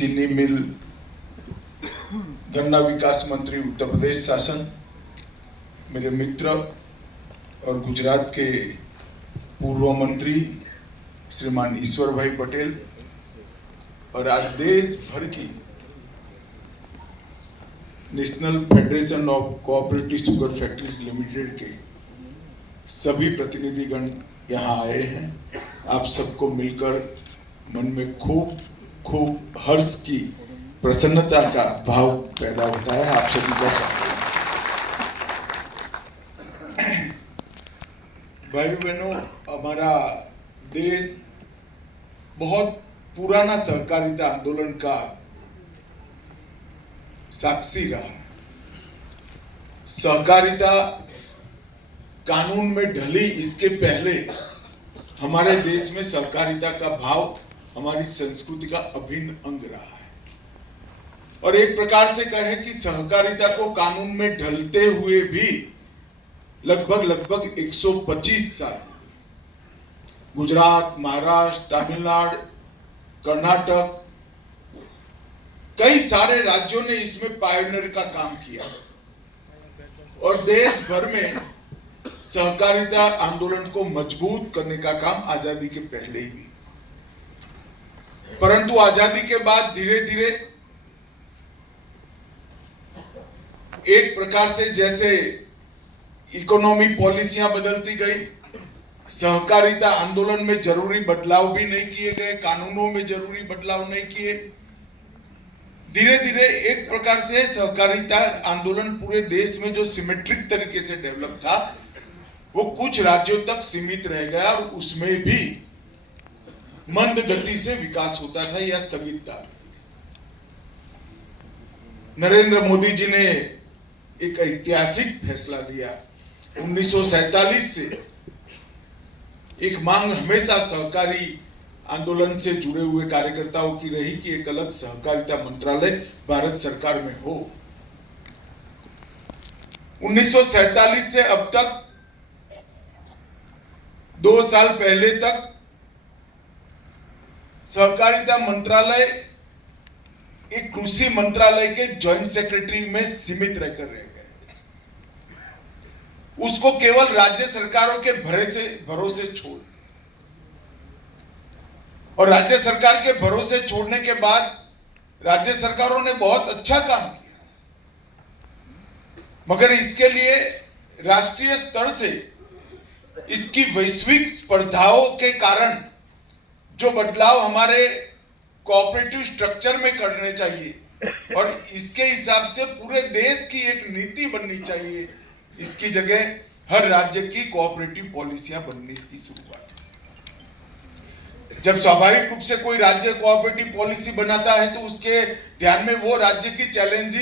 चीनी मिल, गन्ना विकास मंत्री उत्तर प्रदेश शासन, मेरे मित्र और गुजरात के पूर्व मंत्री श्रीमान ईश्वर भाई पटेल और आज देश भर की national federation of cooperative sugar factories limited के सभी प्रतिनिधिगण यहाँ आए हैं। आप सबको मिलकर मन में खूब खूब हर्ष की, प्रसन्नता का भाव पैदा होता है। आप सभी का स्वागत। भाई बहनों, हमारा देश बहुत पुराना सहकारिता आंदोलन का साक्षी रहा। सहकारिता कानून में ढली इसके पहले हमारे देश में सहकारिता का भाव हमारी संस्कृति का अभिन्न अंग रहा है। और एक प्रकार से कहें कि सहकारिता को कानून में ढलते हुए भी लगभग 125 साल गुजरात, महाराष्ट्र, तमिलनाडु, कर्नाटक, कई सारे राज्यों ने इसमें पायनियर का काम किया और देश भर में सहकारिता आंदोलन को मजबूत करने का काम आजादी के पहले ही। परंतु आजादी के बाद धीरे धीरे एक प्रकार से जैसे इकोनॉमी पॉलिसियां बदलती गई, सहकारिता आंदोलन में जरूरी बदलाव भी नहीं किए गए, कानूनों में जरूरी बदलाव नहीं किए। धीरे धीरे एक प्रकार से सहकारिता आंदोलन पूरे देश में जो सिमेट्रिक तरीके से डेवलप था वो कुछ राज्यों तक सीमित रह गया और उसमें भी मंद गति से विकास होता था या स्थगित था। नरेंद्र मोदी जी ने एक ऐतिहासिक फैसला लिया। 1947 से एक मांग हमेशा सहकारी आंदोलन से जुड़े हुए कार्यकर्ताओं की रही कि एक अलग सहकारिता मंत्रालय भारत सरकार में हो। 1947 से अब तक 2 साल पहले तक सहकारिता मंत्रालय एक कृषि मंत्रालय के जॉइंट सेक्रेटरी में सीमित रहकर रह गए। उसको केवल राज्य सरकारों के भरोसे छोड़, और राज्य सरकार के भरोसे छोड़ने के बाद राज्य सरकारों ने बहुत अच्छा काम किया, मगर इसके लिए राष्ट्रीय स्तर से इसकी वैश्विक स्पर्धाओं के कारण जो बदलाव हमारे कोऑपरेटिव स्ट्रक्चर में करने चाहिए और इसके हिसाब से पूरे देश की एक नीति बननी चाहिए, इसकी जगह हर राज्य की कोऑपरेटिव पॉलिसियां बनने की शुरुआत। जब स्वाभाविक रूप से कोई राज्य कोऑपरेटिव पॉलिसी बनाता है तो उसके ध्यान में वो राज्य की चैलेंजेस